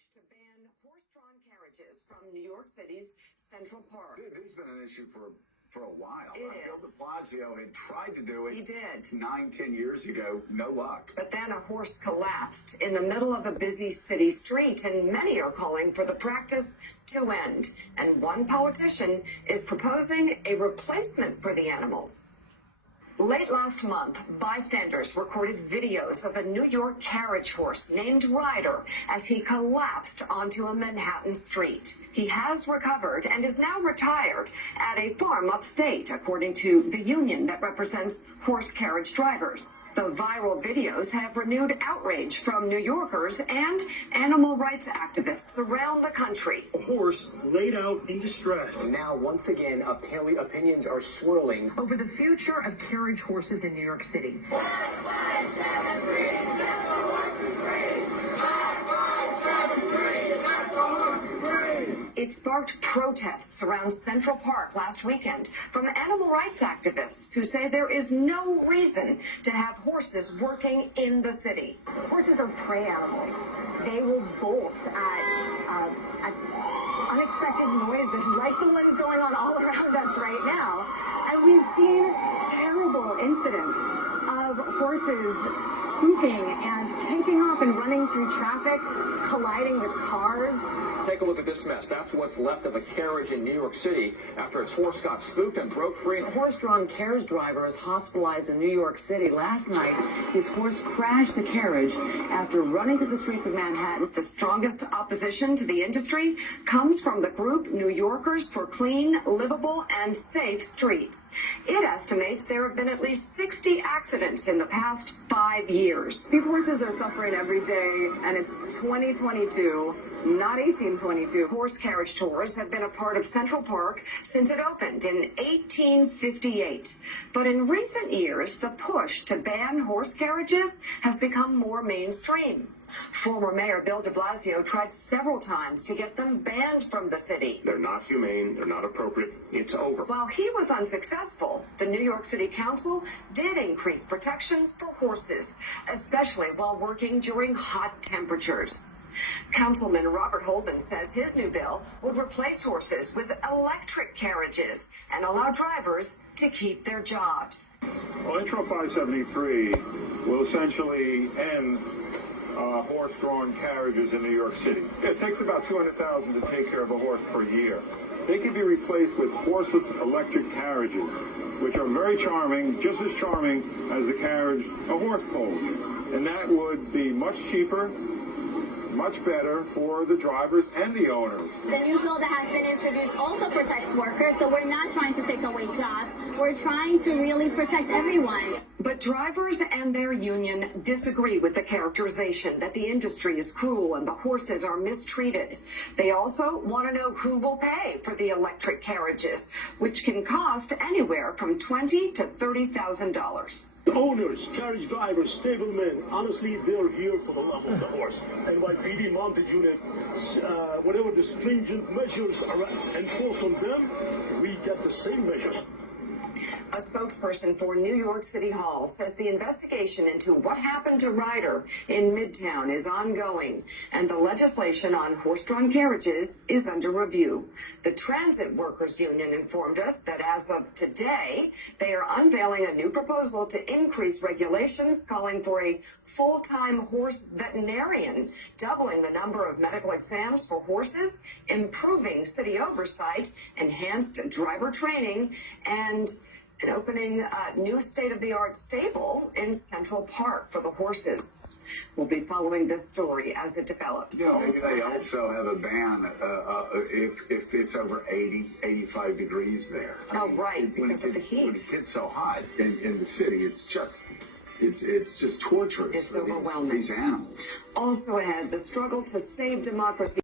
push to ban horse-drawn carriages from New York City's Central Park. This has been an issue for a while. It Bill de is. Blasio had tried to do it. He did. 9-10 years ago. No luck. But then a horse collapsed in the middle of a busy city street, and many are calling for the practice to end. And one politician is proposing a replacement for the animals. Late last month, bystanders recorded videos of a New York carriage horse named Ryder as he collapsed onto a Manhattan street. He has recovered and is now retired at a farm upstate, according to the union that represents horse carriage drivers. The viral videos have renewed outrage from New Yorkers and animal rights activists around the country. A horse laid out in distress. And now, once again, opinions are swirling over the future of carriage horses in New York City. It sparked protests around Central Park last weekend from animal rights activists who say there is no reason to have horses working in the city. Horses are prey animals. They will bolt at unexpected noises like the ones going on all around us right now. And we've seen terrible incidents of horses spooking and taking off and running through traffic, colliding with cars. Take a look at this mess. That's what's left of a carriage in New York City after its horse got spooked and broke free. A horse-drawn carriage driver is hospitalized in New York City. Last night, his horse crashed the carriage after running through the streets of Manhattan. The strongest opposition to the industry comes from the group New Yorkers for Clean, Livable, and Safe Streets. It estimates there have been at least 60 accidents in the past 5 years. These horses are suffering every day, and it's 2022. Not 1822. Horse carriage tours have been a part of Central Park since it opened in 1858. But in recent years, the push to ban horse carriages has become more mainstream. Former Mayor Bill de Blasio tried several times to get them banned from the city. They're not humane. They're not appropriate. It's over. While he was unsuccessful, the New York City Council did increase protections for horses, especially while working during hot temperatures. Councilman Robert Holden says his new bill would replace horses with electric carriages and allow drivers to keep their jobs. Well, Intro 573 will essentially end horse-drawn carriages in New York City. It takes about $200,000 to take care of a horse per year. They can be replaced with horseless electric carriages, which are very charming, just as charming as the carriage a horse pulls. And that would be much cheaper, much better for the drivers and the owners. The new bill that has been introduced also protects workers, so we're not trying to take away jobs. We're trying to really protect everyone. But drivers and their union disagree with the characterization that the industry is cruel and the horses are mistreated. They also want to know who will pay for the electric carriages, which can cost anywhere from $20,000 to $30,000. Owners, carriage drivers, stablemen, honestly, they're here for the love of the horse. NYPD mounted unit, whatever the stringent measures are enforced on them, we get the same measures. A spokesperson for New York City Hall says the investigation into what happened to Ryder in Midtown is ongoing, and the legislation on horse-drawn carriages is under review. The Transit Workers Union informed us that as of today, they are unveiling a new proposal to increase regulations, calling for a full-time horse veterinarian, doubling the number of medical exams for horses, improving city oversight, enhanced driver training, and opening a new state-of-the-art stable in Central Park for the horses. We'll be following this story as it develops. Yeah, maybe they also have a ban if it's over 80, 85 degrees there. Right, because of the heat. When it gets so hot in the city, it's just torturous. It's for overwhelming. These animals. Also ahead, the struggle to save democracy